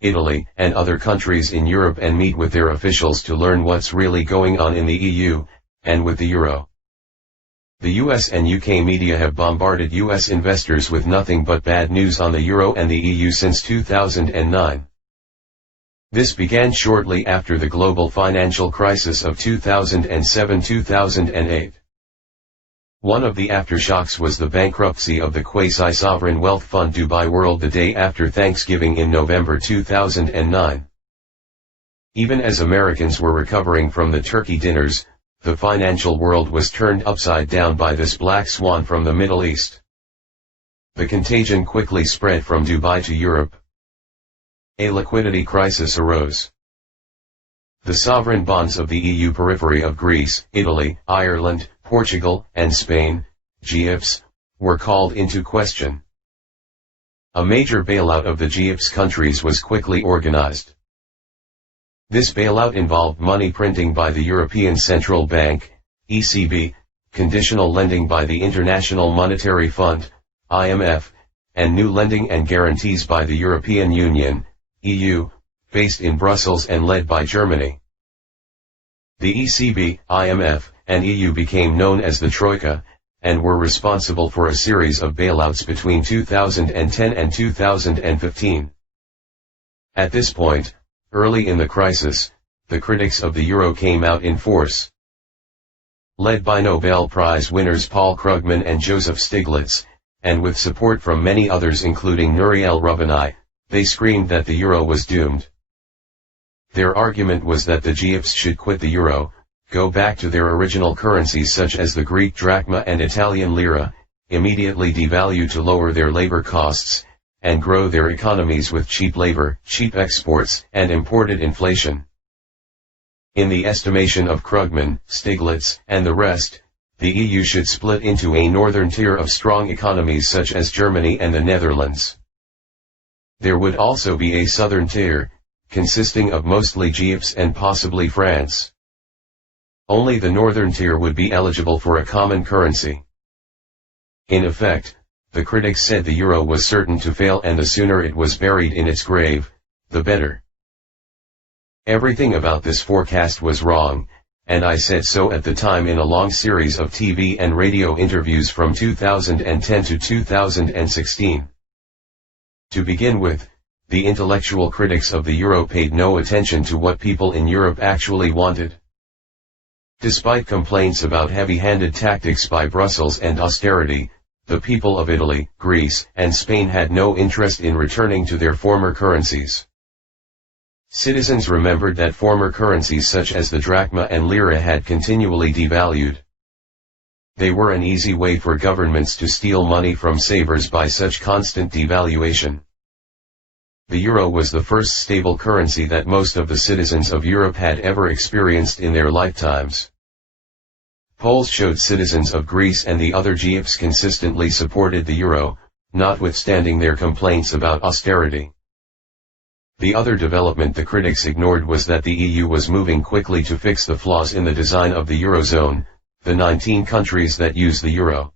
Italy, and other countries in Europe and meet with their officials to learn what's really going on in the EU, and with the euro. The US and UK media have bombarded US investors with nothing but bad news on the euro and the EU since 2009. This began shortly after the global financial crisis of 2007-2008. One of the aftershocks was the bankruptcy of the quasi-sovereign wealth fund Dubai World the day after Thanksgiving in November 2009. Even as Americans were recovering from the turkey dinners, the financial world was turned upside down by this black swan from the Middle East. The contagion quickly spread from Dubai to Europe. A liquidity crisis arose. The sovereign bonds of the EU periphery of Greece, Italy, Ireland, Portugal, and Spain, GIPS, were called into question. A major bailout of the GIPS countries was quickly organized. This bailout involved money printing by the European Central Bank, ECB, conditional lending by the International Monetary Fund, IMF, and new lending and guarantees by the European Union, EU, based in Brussels and led by Germany. The ECB, IMF, and EU became known as the Troika, and were responsible for a series of bailouts between 2010 and 2015. At this point, early in the crisis, the critics of the euro came out in force. Led by Nobel Prize winners Paul Krugman and Joseph Stiglitz, and with support from many others including Nouriel Roubani, they screamed that the euro was doomed. Their argument was that the GIPS should quit the euro, go back to their original currencies such as the Greek drachma and Italian lira, immediately devalue to lower their labor costs, and grow their economies with cheap labor, cheap exports, and imported inflation. In the estimation of Krugman, Stiglitz, and the rest, the EU should split into a northern tier of strong economies such as Germany and the Netherlands. There would also be a southern tier, consisting of mostly GIPS and possibly France. Only the northern tier would be eligible for a common currency. In effect, the critics said the euro was certain to fail, and the sooner it was buried in its grave, the better. Everything about this forecast was wrong, and I said so at the time in a long series of TV and radio interviews from 2010 to 2016. To begin with, the intellectual critics of the euro paid no attention to what people in Europe actually wanted. Despite complaints about heavy-handed tactics by Brussels and austerity, the people of Italy, Greece, and Spain had no interest in returning to their former currencies. Citizens remembered that former currencies such as the drachma and lira had continually devalued. They were an easy way for governments to steal money from savers by such constant devaluation. The euro was the first stable currency that most of the citizens of Europe had ever experienced in their lifetimes. Polls showed citizens of Greece and the other GIPS consistently supported the euro, notwithstanding their complaints about austerity. The other development the critics ignored was that the EU was moving quickly to fix the flaws in the design of the Eurozone, the 19 countries that use the euro.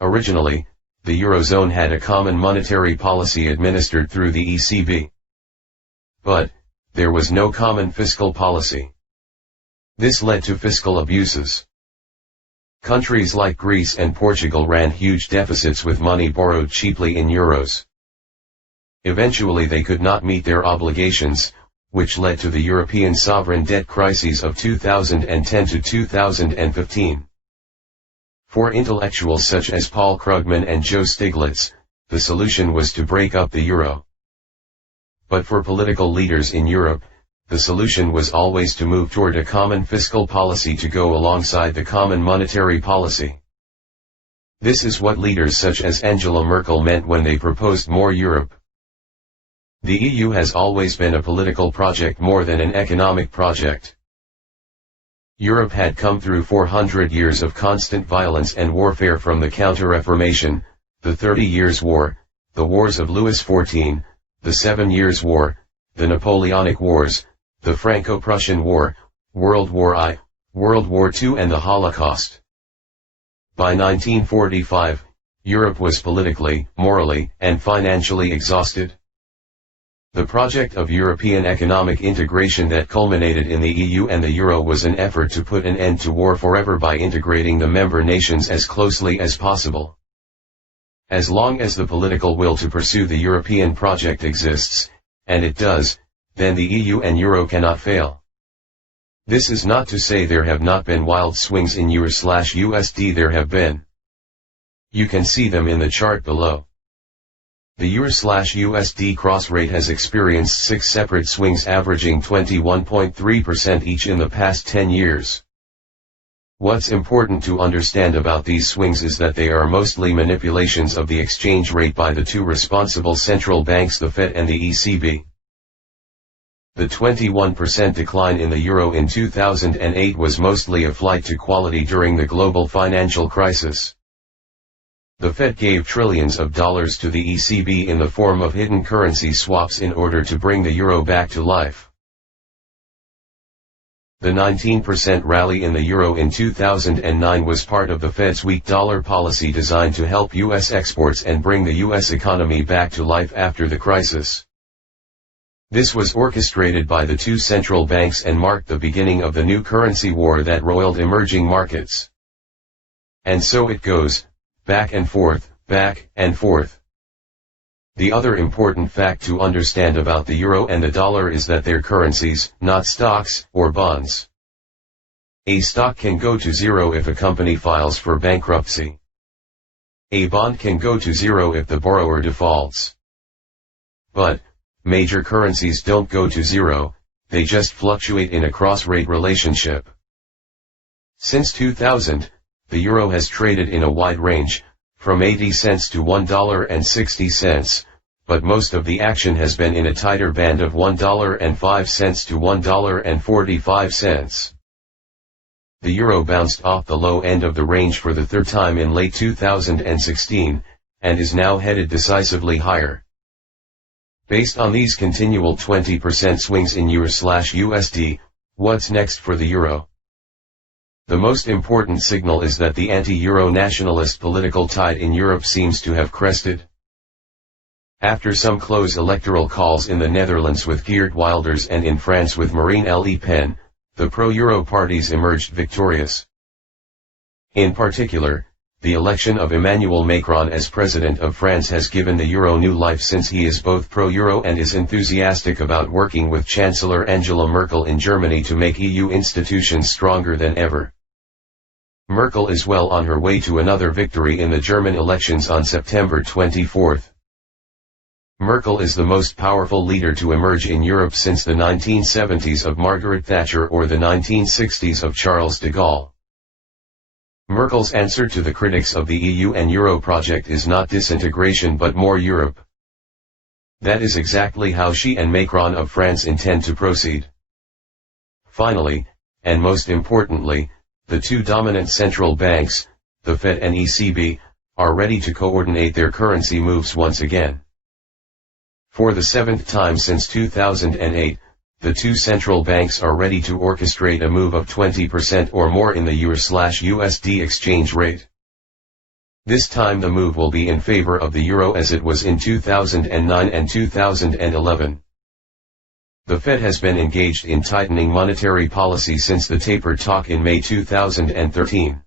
Originally, the Eurozone had a common monetary policy administered through the ECB. But, there was no common fiscal policy. This led to fiscal abuses. Countries like Greece and Portugal ran huge deficits with money borrowed cheaply in euros. Eventually they could not meet their obligations, which led to the European sovereign debt crises of 2010 to 2015. For intellectuals such as Paul Krugman and Joe Stiglitz, the solution was to break up the euro. But for political leaders in Europe, the solution was always to move toward a common fiscal policy to go alongside the common monetary policy. This is what leaders such as Angela Merkel meant when they proposed more Europe. The EU has always been a political project more than an economic project. Europe had come through 400 years of constant violence and warfare, from the Counter-Reformation, the 30 Years' War, the wars of Louis XIV, the 7 Years' War, the Napoleonic Wars, the Franco-Prussian War, World War I, World War II and the Holocaust. By 1945, Europe was politically, morally, and financially exhausted. The project of European economic integration that culminated in the EU and the Euro was an effort to put an end to war forever by integrating the member nations as closely as possible. As long as the political will to pursue the European project exists, and it does, then the EU and Euro cannot fail. This is not to say there have not been wild swings in Euro/USD. There have been. You can see them in the chart below. The Euro/USD cross rate has experienced 6 separate swings averaging 21.3% each in the past 10 years. What's important to understand about these swings is that they are mostly manipulations of the exchange rate by the two responsible central banks, the Fed and the ECB. The 21% decline in the euro in 2008 was mostly a flight to quality during the global financial crisis. The Fed gave trillions of dollars to the ECB in the form of hidden currency swaps in order to bring the euro back to life. The 19% rally in the euro in 2009 was part of the Fed's weak dollar policy designed to help U.S. exports and bring the U.S. economy back to life after the crisis. This was orchestrated by the two central banks and marked the beginning of the new currency war that roiled emerging markets. And so it goes, back and forth, back and forth. The other important fact to understand about the euro and the dollar is that they're currencies, not stocks or bonds. A stock can go to zero if a company files for bankruptcy. A bond can go to zero if the borrower defaults. But major currencies don't go to zero, they just fluctuate in a cross-rate relationship. Since 2000, the euro has traded in a wide range, from 80 cents to $1.60, but most of the action has been in a tighter band of $1.05 to $1.45. The euro bounced off the low end of the range for the third time in late 2016, and is now headed decisively higher. Based on these continual 20% swings in Euro/USD, what's next for the euro? The most important signal is that the anti-euro nationalist political tide in Europe seems to have crested. After some close electoral calls in the Netherlands with Geert Wilders and in France with Marine Le Pen, the pro-euro parties emerged victorious. In particular, the election of Emmanuel Macron as president of France has given the euro new life, since he is both pro-euro and is enthusiastic about working with Chancellor Angela Merkel in Germany to make EU institutions stronger than ever. Merkel is well on her way to another victory in the German elections on September 24. Merkel is the most powerful leader to emerge in Europe since the 1970s of Margaret Thatcher or the 1960s of Charles de Gaulle. Merkel's answer to the critics of the EU and Euro project is not disintegration but more Europe. That is exactly how she and Macron of France intend to proceed. Finally, and most importantly, the two dominant central banks, the Fed and ECB, are ready to coordinate their currency moves once again. For the seventh time since 2008, the two central banks are ready to orchestrate a move of 20% or more in the Euro/USD exchange rate. This time the move will be in favor of the euro as it was in 2009 and 2011. The Fed has been engaged in tightening monetary policy since the taper talk in May 2013.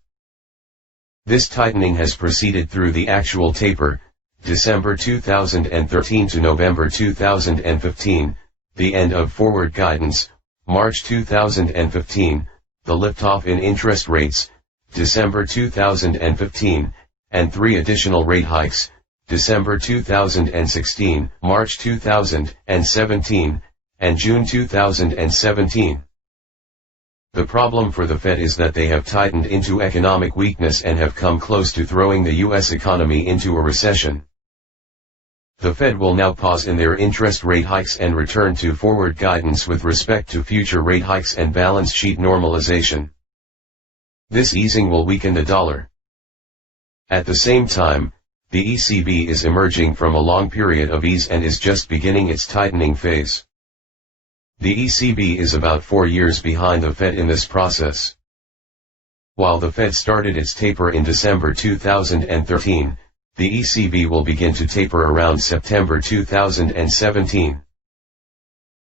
This tightening has proceeded through the actual taper, December 2013 to November 2015, the end of forward guidance, March 2015, the liftoff in interest rates, December 2015, and 3 additional rate hikes, December 2016, March 2017, and June 2017. The problem for the Fed is that they have tightened into economic weakness and have come close to throwing the U.S. economy into a recession. The Fed will now pause in their interest rate hikes and return to forward guidance with respect to future rate hikes and balance sheet normalization. This easing will weaken the dollar. At the same time, the ECB is emerging from a long period of ease and is just beginning its tightening phase. The ECB is about 4 years behind the Fed in this process. While the Fed started its taper in December 2013, the ECB will begin to taper around September 2017.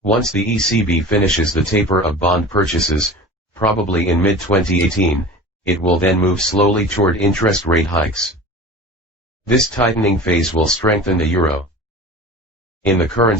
Once the ECB finishes the taper of bond purchases, probably in mid-2018, it will then move slowly toward interest rate hikes. This tightening phase will strengthen the euro. In the current